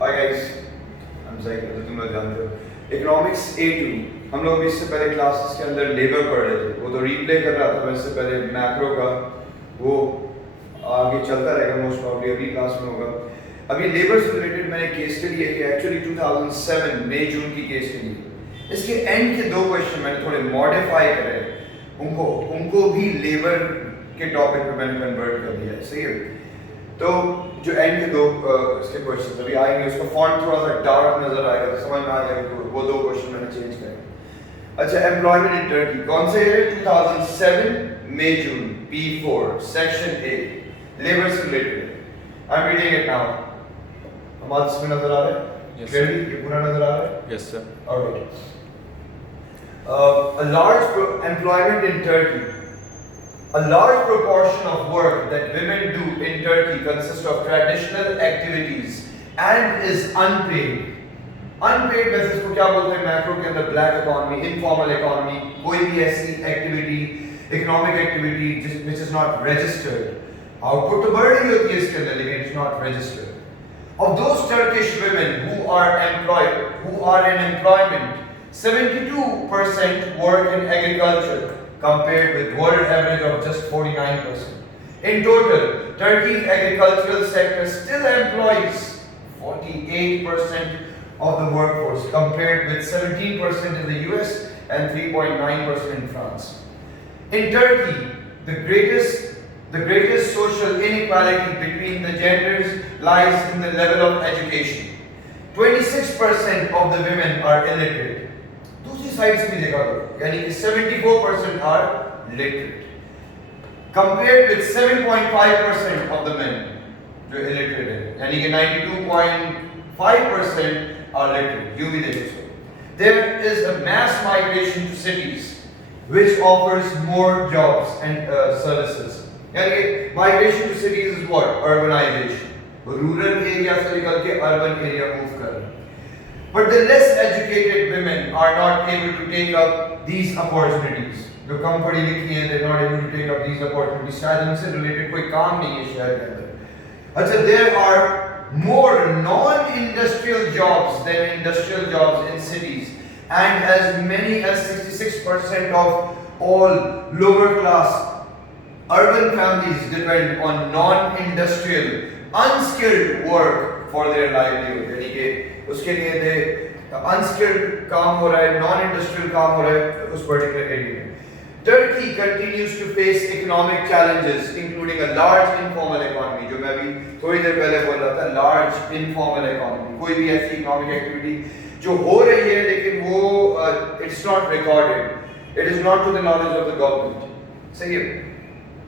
Hi guys, हम सही तो तुम लोग जानते हो इकोनॉमिक्स A2। हम लोग इससे पहले क्लासेस के अंदर लेबर पढ़ रहे थे, वो तो रीप्ले कर रहा था। वैसे पहले मैक्रो का वो आगे चलता रहेगा, मोस्ट प्रॉब्ली अगली क्लास में होगा। अभी लेबर से रिलेटेड मैंने केस स्टडी है, ये एक्चुअली 2007 मई जून की केस स्टडी है। इसके एंड के दो क्वेश्चन मैंने थोड़े मॉडिफाई करे, उनको भी लेबर के टॉपिक पे मैंने कन्वर्ट कर दिया है। सही है। तो जो एंड के दो इसके क्वेश्चन अभी आएंगे, उसका फॉन्ट थोड़ा सा डार्क नजर आएगा तो समझ में आ जाएगा कि वो दो क्वेश्चन मैंने चेंज करे। अच्छा, एम्प्लॉयमेंट इन टर्की कौन से ईयर है? 2007 मई जून, P4 सेक्शन A, लेबर से related. I am reading it now. हमारे इसमें नजर आ रहा है? Yes, क्लियरली ये पूरा नजर आ रहा है? Yes, sir. Alright. A large employment in Turkey. A large proportion of work that women do in Turkey consists of traditional activities and is unpaid. Unpaid वैसे इसको क्या बोलते हैं मैक्रो के अंदर? ब्लैक इकोनॉमी, इनफॉर्मल इकोनॉमी, कोई भी ऐसी activity, economic activity which is not registered. Output तो बढ़ रही होती है इसके अंदर, लेकिन it's not registered. Of those Turkish women who are employed, who are in employment, 72% work in agriculture, compared with world average of just 49%. In total, Turkey's agricultural sector still employs 48% of the workforce, compared with 17% in the US and 3.9% in France. In Turkey, the greatest social inequality between the genders lies in the level of education. 26% of the women are illiterate. दूसरी side से भी देखा करो, यानी कि 74% are literate, compared with 7.5% of the men जो illiterate है, यानी कि 92.5% are literate. यूं भी देखो इसको. There is a mass migration to cities, which offers more jobs and services. यानी कि migration to cities is what? Urbanization. Rural area से निकल के urban area move कर रहे हैं. But the less educated women are not able to take up these opportunities. जो कम पढ़ी लिखी हैं, they are not able to take up these opportunities. शायद उनसे related कोई काम नहीं है शहर के अंदर. अच्छा, there are more non-industrial jobs than industrial jobs in cities, and as many as 66% of all lower class urban families depend on non-industrial, unskilled work for their livelihood. यानी कि उसके लिए दे अनस्किल्ड काम हो रहा है, नॉन इंडस्ट्रियल काम हो रहा है उस पर्टिकुलर एरिया में. Turkey continues to face economic challenges, including a large informal economy. जो मैं अभी थोड़ी देर पहले बोल रहा था, large informal economy. कोई भी ऐसी इकोनॉमिक एक्टिविटी जो हो रही है लेकिन वो it's not recorded, it is not to the knowledge of the government. सही है,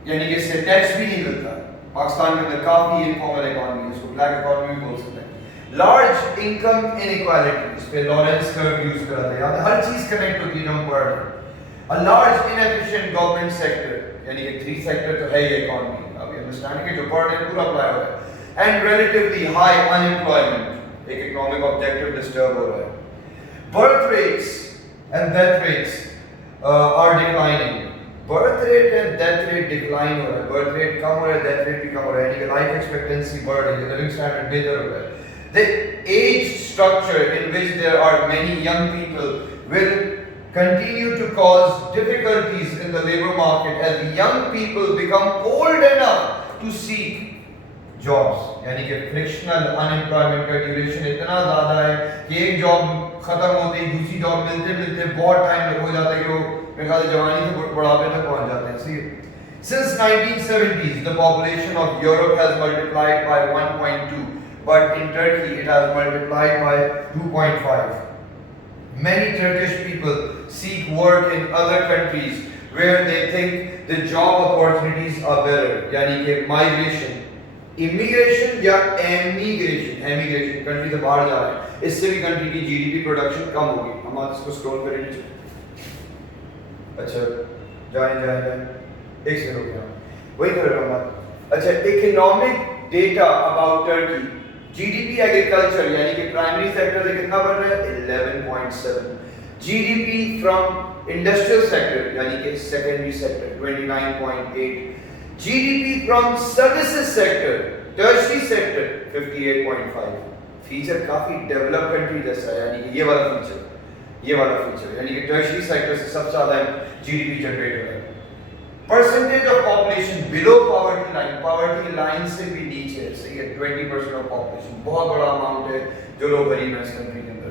यानी कि इससे टैक्स भी नहीं मिलता. पाकिस्तान के अंदर काफी इनफॉर्मल इकोनॉमी है, इसको ब्लैक इकोनॉमी भी बोल सकते हैं. Large income inequality, इस पे लॉरेंस कर्व यूज करा था, याद है? हर चीज कनेक्ट होती है, हम पढ़ रहे हैं. A large inefficient government sector, यानी कि 3 सेक्टर तो है ये इकोनॉमी, अब ये अंडरस्टैंड कि जो पढ़ रहे हैं पूरा अप्लाई हो रहा है. And relatively high unemployment, एक इकोनॉमिक ऑब्जेक्टिव डिस्टर्ब हो रहा है. Birth rates and death rates are declining. Birth rate and death rate decline हो रहा है. Birth rate कम हो रहा है, death rate भी कम हो रहा है, यानी कि लाइफ एक्सपेक्टेंसी बढ़ रही है, लिविंग स्टैंडर्ड बेहतर हो रहा है. The age structure in which there are many young people will continue to cause difficulties in the labor market as young people become old enough to seek jobs. यानी कि frictional unemployment का duration इतना ज़्यादा है कि एक job खत्म होते ही दूसरी जॉब मिलते मिलते बहुत टाइम हो जाता है कि वो मेरे ख्याल से जवानी से बुढ़ापे तक पहुंच जाते हैं. सही. Since 1970s, the population of Europe has multiplied by 1.2. But in Turkey it has multiplied by 2.5. Many Turkish people seek work in other countries where they think the job opportunities are better. यानी कि migration, immigration या emigration country से बाहर जा रहे हैं, इससे भी country की GDP production कम होगी. हम आज इसको scroll करें नीचे. अच्छा, जाएं एक सेकंड रुक जाओ, वही कर रहा हूँ मैं. अच्छा, economic data about Turkey. GDP agriculture यानी कि प्राइमरी सेक्टर से कितना बढ़ रहा है? 11.7. GDP फ्रॉम इंडस्ट्रियल सेक्टर यानी कि secondary sector 29.8. GDP from services sector, tertiary sector 58.5. Feature काफी डेवलप कंट्री जैसा है, यानी कि ये वाला फीचर यानी कि टर्शियरी सेक्टर से सबसे ज्यादा जीडीपी जनरेट हो रहा है। Percentage of population below poverty line से भी नीचे है, सही है, 20% ऑफ पॉपुलेशन, बहुत बड़ा अमाउंट है जो लोग गरीब हैं इस कंट्री के अंदर।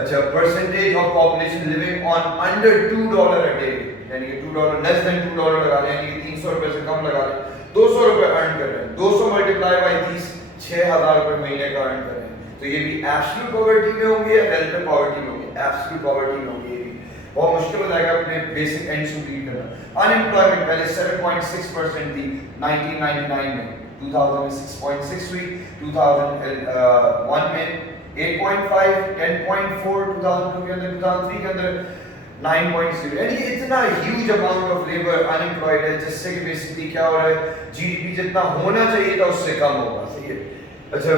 अच्छा, percentage of population living on under $2 a day, यानी कि $2 लेस देन $2 लगा लें, यानी कि 300 रुपए से कम लगा लें, 200 रुपए अर्न कर रहे हैं, 200 मल्टीप्लाई बाई 30, 6000 रुपए महीने का अर्न कर रहे हैं। तो ये भी एब्सोल्यूट पॉवर्टी में होंगे या रिलेटिव पॉवर्टी में होंगे? एब्सोल्यूट पॉवर्टी में होंगे। ये भी बहुत मुश्किल हो जाएगा अपने बेसिक एंड्स को रीड करना। अनएम्प्लॉयमेंट पहले 7.6% थी 1999 में, 2000 में 6.6 हुई, 2001 में 8.5, 10.4 2002 के अंदर, 2003 के अंदर 9.0, यानी कि इतना huge amount of labour unemployed है, जिससे कि बेसिकली क्या हो रहा है, जीडीपी जितना होना चाहिए था उससे कम होगा, सही है। अच्छा,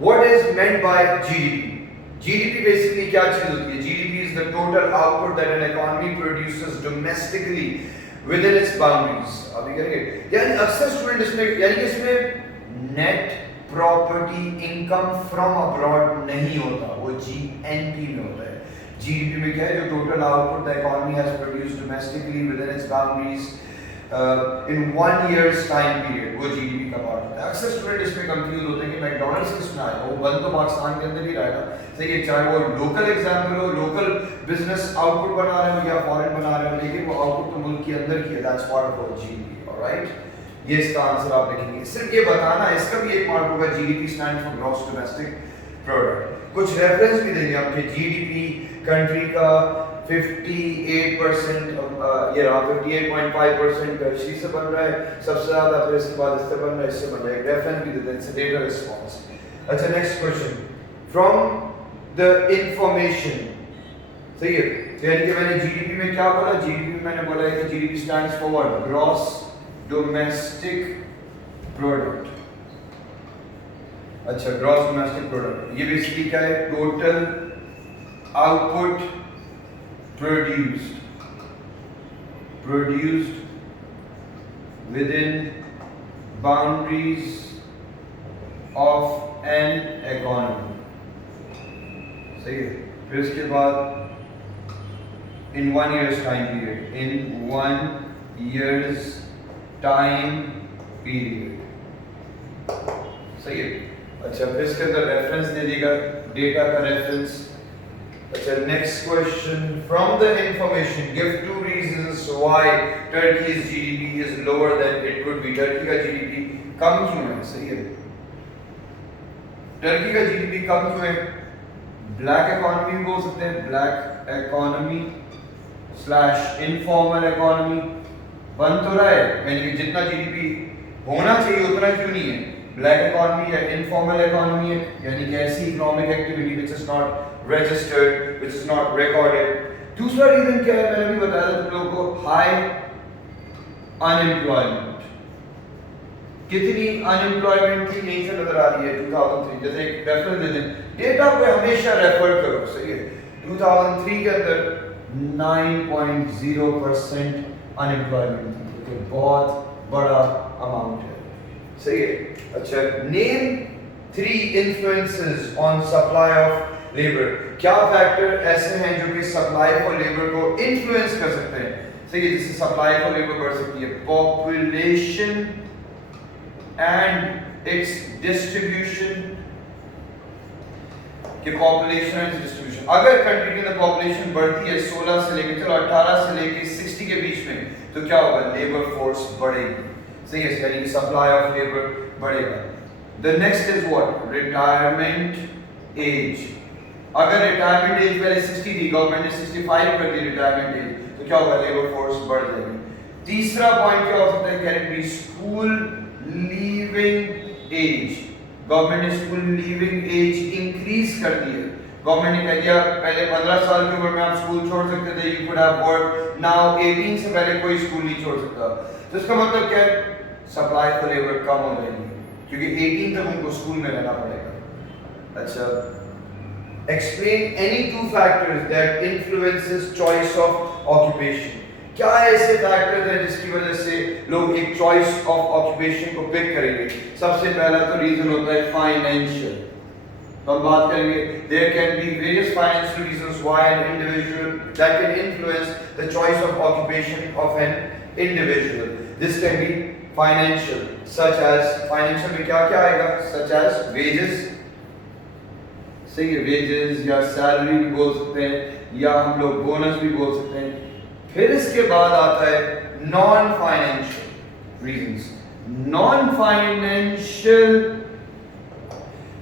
what is meant by GDP? GDP basically क्या चीज होती है? GDP is the total output that an economy produces domestically with in its boundaries. अभी करेंगे, यानी अक्सर स्टूडेंट इसमें, यानी कि इसमें net property income from abroad नहीं होता, वो जीएनपी में होता है। जीडीपी में क्या है, जो total output the economy has produced domestically with in its boundaries in 1 year's time period, वो जीडीपी का पार्ट होता है। अक्सर स्टूडेंट इसमें कंफ्यूज होते हैं कि मैकडॉनल्ड्स किसमें आएगा, वो बंद तो पाकिस्तान के अंदर ही रहेगा, सही है, चाहे वो लोकल एग्जाम्पल हो, लोकल बिजनेस आउटपुट बना रहे हो या फॉरेन बना रहे हो, लेकिन वो आउटपुट तो मुल्क के अंदर ही है, that's part of GDP, alright. ये इसका आंसर आप लिखेंगे। सिर्फ ये बताना, इसका भी एक पार्ट होगा, GDP stand for gross domestic product. कुछ रेफरेंस भी देंगे आपके, जीडीपी कंट्री का 58%, ये रहा 58.5% टर्शियरी से बन रहा है सबसे ज्यादा, फिर इसके बाद इससे बन रहा है, इससे बन रहा है, रेफरेंस भी देते हैं, इट्स डेटा रिस्पांस। अच्छा, next question, from the information, सही है, तो यानी कि मैंने जीडीपी में क्या बोला, जीडीपी में मैंने बोला है कि GDP stands for what, gross domestic product. अच्छा, ग्रॉस डोमेस्टिक प्रोडक्ट, ये बेसिकली क्या है, total output produced within boundaries of an economy, सही है। फिर इसके बाद in 1 year's time period, in 1 year's time period, सही है। अच्छा, फिर इसके अंदर रेफरेंस दे देगा, डेटा का रेफरेंस। अच्छा, next question, from the information give 2 reasons why Turkey's GDP is lower than it could be। Turkey का जीडीपी कम क्यों है, सही है, टर्की का जीडीपी कम क्यों है? ब्लैक इकोनॉमी बोल सकते हैं, black economy slash informal economy बन तो रहा है, यानी कि जितना जीडीपी होना चाहिए उतना क्यों नहीं है, ब्लैक इकोनॉमी या इनफॉर्मल इकोनॉमी है, यानी कि ऐसी economic activity which is not registered, which is not recorded। दूसरा रीजन क्या है, मैंने भी बताया था तुम लोगों को, हाई अनएम्प्लॉयमेंट। कितनी अनएम्प्लॉयमेंट थी यहीं से नजर आ रही है 2003, जैसे एक रेफरेंस दे दें, डेटा पे हमेशा रेफर करो, सही है। 2003 के अंदर 9.0% अनएम्प्लॉयमेंट थी, तो बहुत बड़ा अमाउंट है, सही है। अच्छा, name 3 influences on supply of labour. क्या फैक्टर ऐसे हैं जो कि सप्लाई फॉर लेबर को इन्फ्लुएंस कर सकते हैं, सही है, जिससे सप्लाई फॉर लेबर बढ़ सकती है? पॉपुलेशन एंड इट्स डिस्ट्रीब्यूशन, कि पॉपुलेशन एंड डिस्ट्रीब्यूशन, अगर कंट्री के अंदर पॉपुलेशन बढ़ती है 16 से लेकर, चलो 18 से लेकर 60 के बीच में, तो क्या होगा, लेबर फोर्स बढ़ेगी, सही है, यानी कि सप्लाई ऑफ लेबर बढ़ेगा। The next is what, retirement age. अगर रिटायरमेंट एज पहले 60 थी, गवर्नमेंट ने 65 कर दी रिटायरमेंट एज, तो क्या होगा, लेबर फोर्स बढ़ जाएगी। तीसरा पॉइंट क्या हो सकता है, can it be school leaving age. Government ने स्कूल लीविंग एज इंक्रीज कर दी है, गवर्नमेंट ने कह दिया पहले 15 साल की उम्र में आप स्कूल छोड़ सकते थे, you could have work, now 18 से पहले कोई स्कूल नहीं छोड़ सकता। तो इसका मतलब क्या है, सप्लाई फॉर लेबर कम हो जाएगी, क्योंकि 18 तक उनको स्कूल में रहना पड़ेगा। अच्छा, explain any 2 factors that influences choice of occupation। क्या ऐसे फैक्टर्स हैं जिसकी वजह से लोग एक चॉइस ऑफ ऑक्यूपेशन को पिक करेंगे? सबसे पहला तो रीजन होता है फाइनेंशियल, तो हम बात करेंगे there can be various financial reasons why an individual that can influence the choice of occupation of an individual. This can be financial, such as financial में क्या क्या आएगा, such as wages, सही है, wages या salary भी बोल सकते हैं या हम लोग bonus भी बोल सकते हैं. फिर इसके बाद आता है non financial reasons. Non financial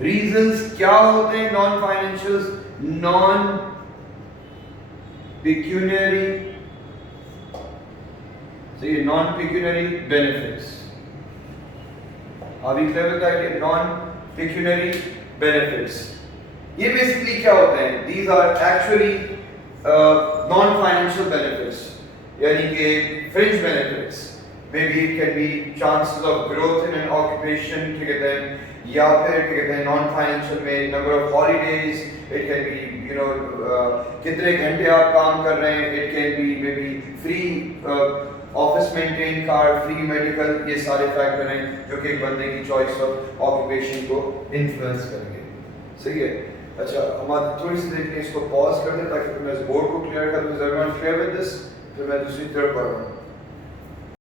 reasons क्या होते हैं? नॉन फाइनेंशियल, नॉन पिक्यूनियरी, सही है, नॉन पिक्यूनियरी बेनिफिट्स. अभी क्लियर होता है कि नॉन पिक्यूनियरी बेनिफिट्स ये बेसिकली क्या होते हैं? These are actually non financial benefits, यानी कि fringe benefits. Maybe it can be chances of growth in an occupation, ठीक कहते हैं, या फिर क्या कहते हैं non-financial में number of holidays. It can be कितने घंटे आप काम कर रहे हैं. It can be maybe free office maintained car, free medical. ये सारे फैक्टर हैं जो कि एक बंदे की choice of occupation को influence करेंगे. सही है. अच्छा, हम थोड़ी सी देर के लिए इसको pause कर दें ताकि मैं इस बोर्ड को clear कर दूं. Is everyone clear with this? फिर मैं दूसरी तरफ बढ़ रहा हूँ.